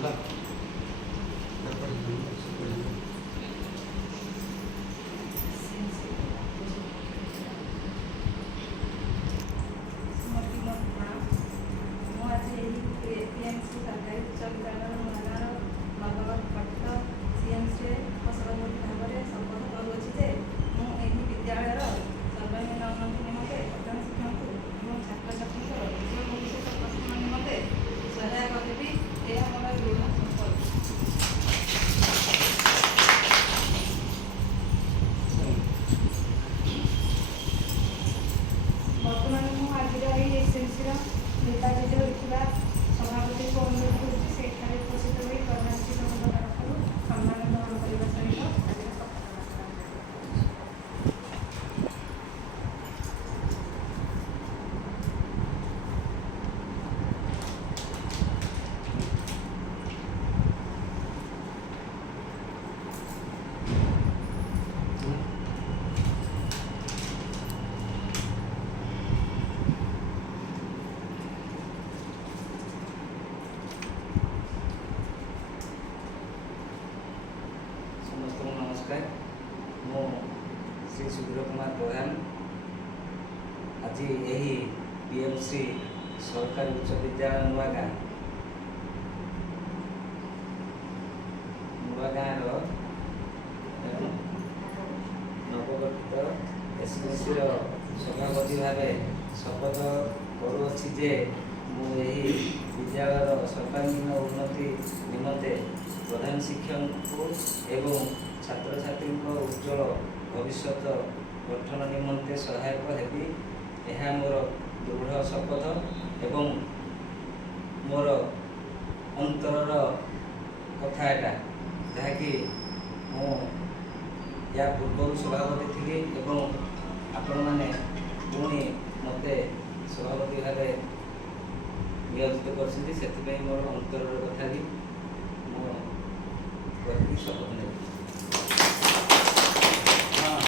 सरकारी उच्च विद्यालय नूआगाँर भगवत पट्ट सीएमसी फसल भाव में शपथ करुँच जे मुझे विद्यालय सर्वांगीन उन्नति निमंते प्रधान शिक्षक और छात्र छात्री उज्जवल भविष्य प्रस्थान निमंते सहायक देवी यह मोर दृढ़ संकल्प। बर्तमान मुझे एसएमसी निर्वाचित होता सभापति को अनुरोध करुँच से उपस्थित हो प्रधान शिक्षक तरफ सम्मान ग्रहण करने सहित आज नमस्कार। मु श्री सुधीर कुमार प्रधान आज यही पीएमसी सरकारी उच्च विद्यालय नुआगाँर नवगठित एसएमसी सभापति भाव शपथ करुँच जे मुझे विद्यालय सर्वांगीन उन्नति निमंते प्रधान शिक्षक एवं छात्र छात्री उज्जवल भविष्य गठन निमंते सहायक हेबी यह मोर दृढ़ शपथ एवं मोर अंतरर कथा एटा जहाँकि मु या पूर्व सभापति थी एवं आपण मैंने पुणी मते सभापति भाव नियोजित कर मोर अंतरर कथा